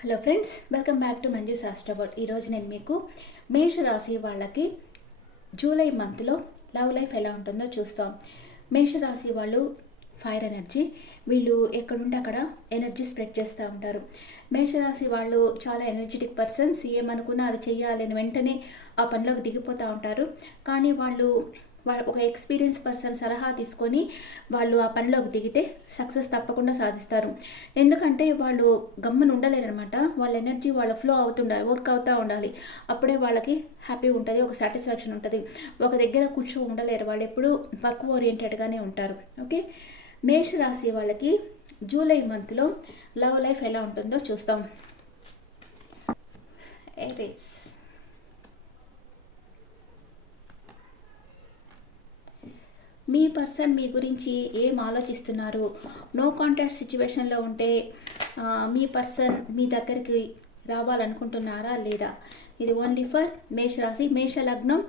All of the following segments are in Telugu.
Hello friends, welcome back to Manju శాస్త్రబోర్డ్. ఈరోజు నేను మీకు మేషరాశి వాళ్ళకి జూలై మంత్లో లవ్ లైఫ్ ఎలా ఉంటుందో చూస్తాం. మేషరాశి వాళ్ళు ఫైర్ ఎనర్జీ, వీళ్ళు ఎక్కడుంటే అక్కడ ఎనర్జీ స్ప్రెడ్ చేస్తూ ఉంటారు. మేషరాశి వాళ్ళు చాలా ఎనర్జెటిక్ పర్సన్స్. ఏమనుకున్నా అది చెయ్యాలని వెంటనే ఆ పనిలోకి దిగిపోతూ ఉంటారు. కానీ వాళ్ళు ఒక ఎక్స్పీరియన్స్ పర్సన్ సలహా తీసుకొని వాళ్ళు ఆ పనిలోకి దిగితే సక్సెస్ తప్పకుండా సాధిస్తారు. ఎందుకంటే వాళ్ళు గమ్మున ఉండలేరనమాట. వాళ్ళ ఎనర్జీ వాళ్ళ ఫ్లో అవుతుండాలి, వర్క్ అవుతూ ఉండాలి. అప్పుడే వాళ్ళకి హ్యాపీ ఉంటుంది, ఒక సాటిస్ఫాక్షన్ ఉంటుంది. ఒక దగ్గర కూర్చో ఉండలేరు, వాళ్ళు ఎప్పుడూ వర్క్ ఓరియంటెడ్గానే ఉంటారు. ఓకే, మేషరాశి వాళ్ళకి జూలై మంత్లో లవ్ లైఫ్ ఎలా ఉంటుందో చూస్తాం. ఏరీస్, మీ పర్సన్ మీ గురించి ఏం ఆలోచిస్తున్నారు? నో కాంటాక్ట్ సిచ్యువేషన్లో ఉంటే మీ పర్సన్ మీ దగ్గరికి రావాలనుకుంటున్నారా లేదా? ఇది ఓన్లీ ఫర్ మేషరాశి, మేష లగ్నం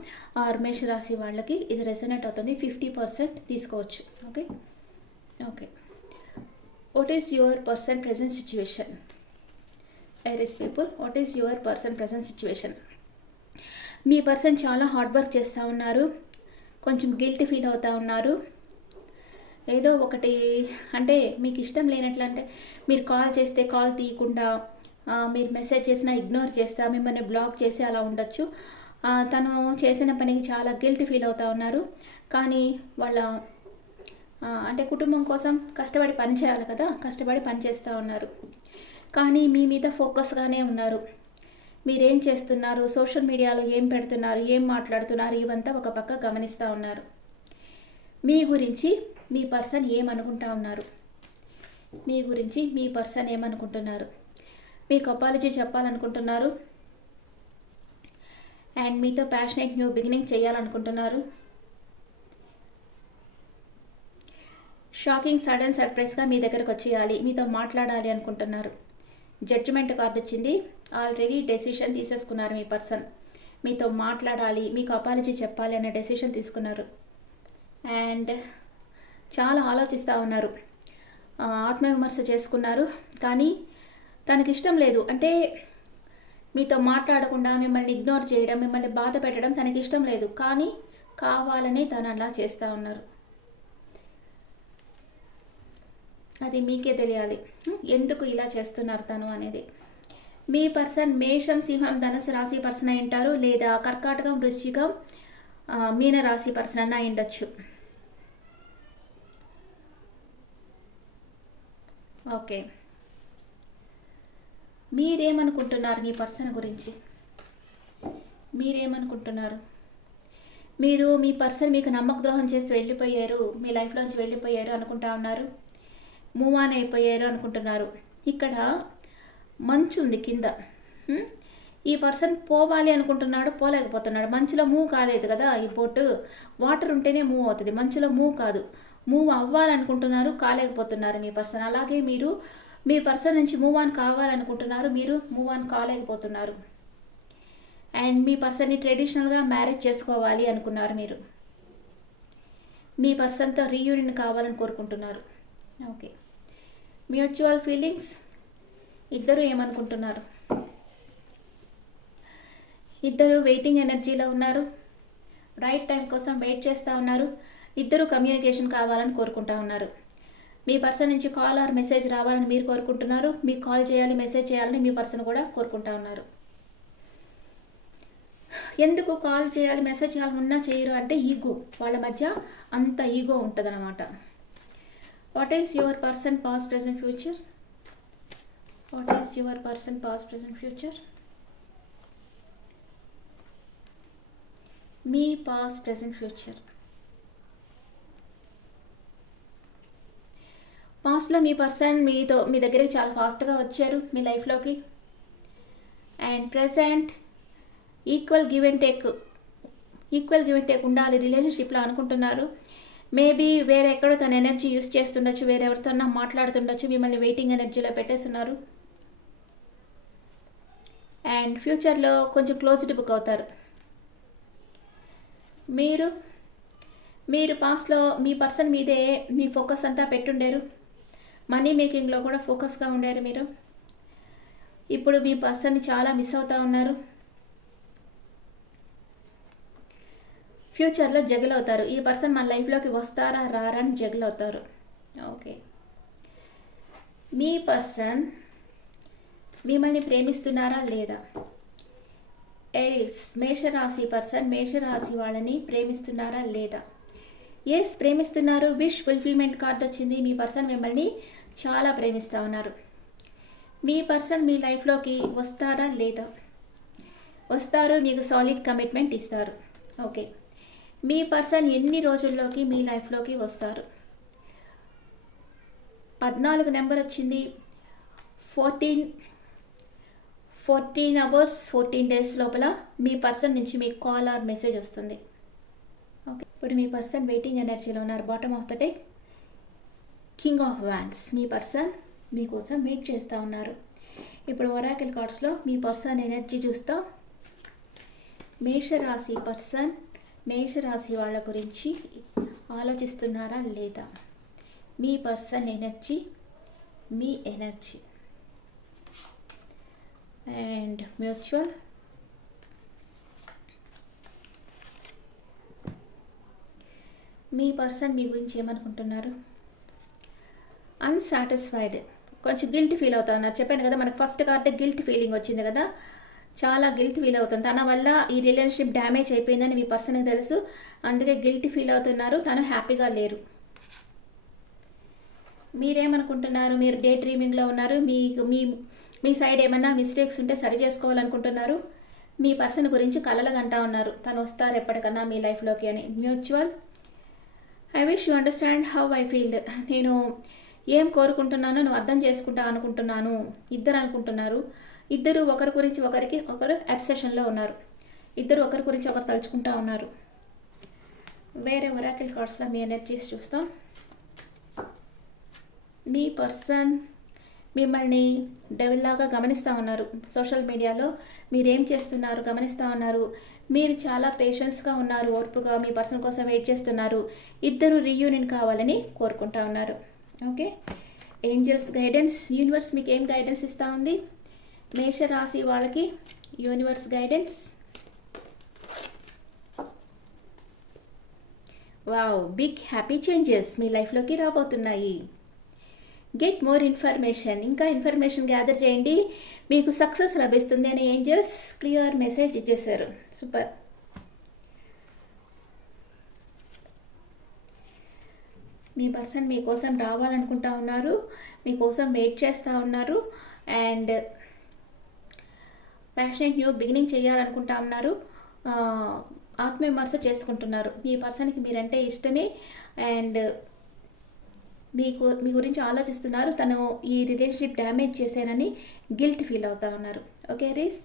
ఆర్ మేషరాశి వాళ్ళకి ఇది రెసొనేట్ అవుతుంది. 50% తీసుకోవచ్చు. Okay okay what is your person present situation? Iris people, what is your person present situation? Me person చాలా హార్డ్ వర్క్ చేస్తూ ఉన్నారు, కొంచెం గిల్టీ ఫీల్ అవుతూ ఉన్నారు. ఏదో ఒకటి అంటే మీకు ఇష్టం లేనట్లు, అంటే మీరు కాల్ చేస్తే కాల్ తీయకుండా, మీరు మెసేజ్ చేసినా ఇగ్నోర్ చేస్తా, మిమ్మల్ని బ్లాక్ చేసి అలా ఉండొచ్చు. తను చేసిన పనికి చాలా గిల్టీ ఫీల్ అవుతూ ఉన్నారు. కానీ వాళ్ళ అంటే కుటుంబం కోసం కష్టపడి పని చేయాలి కదా, కష్టపడి పని చేస్తూ ఉన్నారు. కానీ మీ మీద ఫోకస్గానే ఉన్నారు. మీరేం చేస్తున్నారు, సోషల్ మీడియాలో ఏం పెడుతున్నారు, ఏం మాట్లాడుతున్నారు, ఇవంతా ఒక పక్క గమనిస్తూ ఉన్నారు. మీ గురించి మీ పర్సన్ ఏమనుకుంటా ఉన్నారు? మీ గురించి మీ పర్సన్ ఏమనుకుంటున్నారు? మీకు అపాలజీ చెప్పాలనుకుంటున్నారు అండ్ మీతో ప్యాషనేట్ న్యూ బిగినింగ్ చేయాలనుకుంటున్నారు. షాకింగ్ సడన్ సర్ప్రైజ్గా మీ దగ్గరకు వచ్చేయాలి, మీతో మాట్లాడాలి అనుకుంటున్నారు. జడ్జిమెంట్ కార్డు వచ్చింది. ఆల్రెడీ డెసిషన్ తీసేసుకున్నారు. మీ పర్సన్ మీతో మాట్లాడాలి, మీకు అపాలజీ చెప్పాలి అనే డెసిషన్ తీసుకున్నారు. అండ్ చాలా ఆలోచిస్తూ ఉన్నారు, ఆత్మవిమర్శ చేసుకున్నారు. కానీ తనకి ఇష్టం లేదు, అంటే మీతో మాట్లాడకుండా మిమ్మల్ని ఇగ్నోర్ చేయడం, మిమ్మల్ని బాధ పెట్టడం తనకి ఇష్టం లేదు. కానీ కావాలని తను అలా చేస్తూ ఉన్నారు. అది మీకే తెలియాలి ఎందుకు ఇలా చేస్తున్నారు తను అనేది. మీ పర్సన్ మేషం, సింహం, ధనుసు రాశి పర్సన్ అయి ఉంటారు, లేదా కర్కాటకం, వృశ్చికం, మీన రాశి పర్సన్ అన్న అయి ఉండొచ్చు. ఓకే, మీరేమనుకుంటున్నారు మీ పర్సన్ గురించి? మీరేమనుకుంటున్నారు? మీ పర్సన్ మీకు నమ్మక ద్రోహం చేసి వెళ్ళిపోయారు, మీ లైఫ్లోంచి వెళ్ళిపోయారు అనుకుంటా ఉన్నారు. మూవ్ ఆన్ అయిపోయారు అనుకుంటున్నారు. ఇక్కడ మంచు ఉంది కింద. ఈ పర్సన్ పోవాలి అనుకుంటున్నాడు, పోలేకపోతున్నాడు. మంచులో మూవ్ కాలేదు కదా ఈ బోటు. వాటర్ ఉంటేనే మూవ్ అవుతుంది, మంచులో మూవ్ కాదు. మూవ్ అవ్వాలనుకుంటున్నారు, కాలేకపోతున్నారు మీ పర్సన్. అలాగే మీరు మీ పర్సన్ నుంచి మూవ్ ఆన్ కావాలనుకుంటున్నారు, మీరు మూవ్ ఆన్ కాలేకపోతున్నారు. అండ్ మీ పర్సన్ని ట్రెడిషనల్గా మ్యారేజ్ చేసుకోవాలి అనుకున్నారు మీరు. మీ పర్సన్తో రీయూనియన్ కావాలని కోరుకుంటున్నారు. ఓకే, మ్యూచువల్ ఫీలింగ్స్, ఇద్దరు ఏమనుకుంటున్నారు? ఇద్దరు వెయిటింగ్ ఎనర్జీలో ఉన్నారు, రైట్ టైం కోసం వెయిట్ చేస్తూ ఉన్నారు. ఇద్దరు కమ్యూనికేషన్ కావాలని కోరుకుంటూ ఉన్నారు. మీ పర్సన్ నుంచి కాల్ ఆర్ మెసేజ్ రావాలని మీరు కోరుకుంటున్నారు, మీకు కాల్ చేయాలి, మెసేజ్ చేయాలని మీ పర్సన్ కూడా కోరుకుంటూ ఉన్నారు. ఎందుకు కాల్ చేయాలి, మెసేజ్ చేయాలని ఉన్నా చేయరు అంటే ఈగో, వాళ్ళ మధ్య అంత ఈగో ఉంటుంది అన్నమాట. What is your person past present future? What is your person past present future? Me past present future. పాస్ట్లో మీ పర్సన్ మీ దగ్గరికి చాలా ఫాస్ట్గా వచ్చారు మీ లైఫ్లోకి. And present equal give and take ఉండాలి రిలేషన్షిప్లో అనుకుంటున్నారు. మేబీ వేరే ఎక్కడో తన ఎనర్జీ యూస్ చేస్తుండొచ్చు, వేరెవరితో మాట్లాడుతుండొచ్చు, మిమ్మల్ని వెయిటింగ్ ఎనర్జీలో పెట్టేస్తున్నారు. అండ్ ఫ్యూచర్లో కొంచెం క్లోజ్డ్ బుక్ అవుతారు. మీరు పాస్ట్లో మీ పర్సన్ మీదే మీ ఫోకస్ అంతా పెట్టుండారు. మనీ మేకింగ్లో కూడా ఫోకస్గా ఉండారు మీరు. ఇప్పుడు మీ పర్సన్ని చాలా మిస్ అవుతూ ఉన్నారు. ఫ్యూచర్లో జగల్ అవుతారు. ఈ పర్సన్ మన లైఫ్లోకి వస్తారా రారా అని జగల్ అవుతారు. ఓకే, మీ పర్సన్ మిమ్మల్ని ప్రేమిస్తున్నారా లేదా? ఏరీస్ మేషరాశి పర్సన్ మేషరాశి వాళ్ళని ప్రేమిస్తున్నారా లేదా? ఎస్, ప్రేమిస్తున్నారు. విష్ ఫుల్ఫిల్మెంట్ కార్డ్ వచ్చింది. మీ పర్సన్ మిమ్మల్ని చాలా ప్రేమిస్తూ ఉన్నారు. మీ పర్సన్ మీ లైఫ్లోకి వస్తారా లేదా? వస్తారు, మీకు సాలిడ్ కమిట్మెంట్ ఇస్తారు. ఓకే, మీ పర్సన్ ఎన్ని రోజుల్లోకి మీ లైఫ్లోకి వస్తారు? 14 నెంబర్ వచ్చింది. 14 అవర్స్ 14 డేస్ లోపల మీ పర్సన్ నుంచి మీకు కాల్ ఆర్ మెసేజ్ వస్తుంది. ఓకే, ఇప్పుడు మీ పర్సన్ వెయిటింగ్ ఎనర్జీలో ఉన్నారు. Bottom of the deck king of wands. మీ పర్సన్ మీకోసం వెయిట్ చేస్తూ ఉన్నారు. ఇప్పుడు ఒరాకిల్ కార్డ్స్లో మీ పర్సన్ ఎనర్జీ చూస్తాం. మేషరాశి పర్సన్ మేషరాశి వాళ్ళ గురించి ఆలోచిస్తున్నారా లేదా? మీ పర్సన్ ఎనర్జీ, మీ ఎనర్జీ అండ్ మ్యూచువల్. మీ పర్సన్ మీ గురించి ఏమనుకుంటున్నారు? అన్సాటిస్ఫైడ్, కొంచెం గిల్ట్ ఫీల్ అవుతా ఉన్నారు. చెప్పాను కదా, మనకు ఫస్ట్ కార్డే గిల్ట్ ఫీలింగ్ వచ్చింది కదా, చాలా గిల్ట్ ఫీల్ అవుతుంది. తన వల్ల ఈ రిలేషన్షిప్ డ్యామేజ్ అయిపోయిందని మీ పర్సన్కి తెలుసు. అందుకే గిల్ట్ ఫీల్ అవుతున్నారు. తను హ్యాపీగా లేరు. మీరేమనుకుంటున్నారు? మీరు డే డ్రీమింగ్లో ఉన్నారు. మీ సైడ్ ఏమన్నా మిస్టేక్స్ ఉంటే సరి చేసుకోవాలనుకుంటున్నారు. మీ పర్సన్ గురించి కలలు కంటా ఉన్నారు. తను వస్తారు ఎప్పటికన్నా మీ లైఫ్లోకి అని. Mutual. I wish you understand how I feel. నేను ఏం కోరుకుంటున్నానో నువ్వు అర్థం చేసుకుంటా అనుకుంటున్నాను. ఇద్దరు అనుకుంటున్నారు. ఇద్దరు ఒకరి గురించి ఒకరు అబ్సెషన్లో ఉన్నారు. ఇద్దరు ఒకరి గురించి ఒకరు తలుచుకుంటా ఉన్నారు. వేరే ఒరాకిల్ కార్డ్స్లో మీ ఎనర్జీస్ చూస్తాం. మీ పర్సన్ మిమ్మల్ని డెవిల్ లాగా గమనిస్తూ ఉన్నారు. సోషల్ మీడియాలో మీరేం చేస్తున్నారు గమనిస్తూ ఉన్నారు. మీరు చాలా పేషెన్స్గా ఉన్నారు, ఓర్పుగా మీ పర్సన్ కోసం వెయిట్ చేస్తున్నారు. ఇద్దరు రీయూనియన్ కావాలని కోరుకుంటా ఉన్నారు. ఓకే, ఏంజల్స్ గైడెన్స్, యూనివర్స్ మీకు ఏం గైడెన్స్ ఇస్తూ ఉంది? మేషరాశి వాళ్ళకి universe guidance. Wow, big happy changes మీ లైఫ్లోకి రాబోతున్నాయి. గెట్ మోర్ ఇన్ఫర్మేషన్, ఇంకా ఇన్ఫర్మేషన్ గ్యాదర్ చేయండి, మీకు సక్సెస్ లభిస్తుంది అని ఏంజల్స్ క్లియర్ మెసేజ్ ఇచ్చేసారు. సూపర్. మీ పర్సన్ మీకోసం రావాలనుకుంటా ఉన్నారు, మీకోసం వెయిట్ చేస్తూ ఉన్నారు అండ్ ప్యాషనేట్ న్యూ బిగినింగ్ చేయాలనుకుంటా ఉన్నారు. ఆత్మవిమర్శ చేసుకుంటున్నారు. మీ పర్సన్కి మీరంటే ఇష్టమే అండ్ మీ గురించి ఆలోచిస్తున్నారు. తను ఈ రిలేషన్షిప్ డ్యామేజ్ చేశానని గిల్ట్ ఫీల్ అవుతా ఉన్నారు. Okay Aries,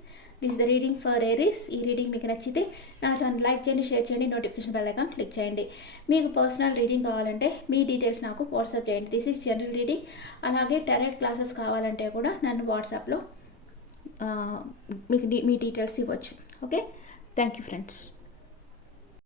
this the reading for Aries. ఈ రీడింగ్ మీకు నచ్చితే నా ఛానల్ లైక్ చేయండి, షేర్ చేయండి, నోటిఫికేషన్ బెల్ ఐకాన్ క్లిక్ చేయండి. మీకు పర్సనల్ రీడింగ్ కావాలంటే మీ డీటెయిల్స్ నాకు వాట్సాప్ చేయండి. This is general reading. అలాగే డైరెక్ట్ క్లాసెస్ కావాలంటే కూడా నన్ను వాట్సాప్లో మీకు మీ డీటెయిల్స్ ఇవ్వచ్చు. Okay, thank you friends.